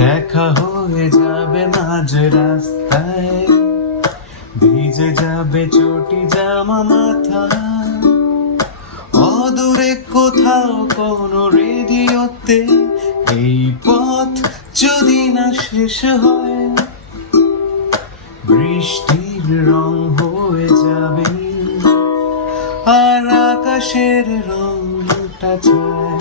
দেখা হয়ে যাবে মাঝ রাস্তায়, ভিজে যাবে চটি জামা মাথা, অদূরে কোথাও কোনো রেডিওতে এই পথ যদি না শেষ হয়, বৃষ্টির রং হয়ে যাবে আর আকাশের রংটা ছায়।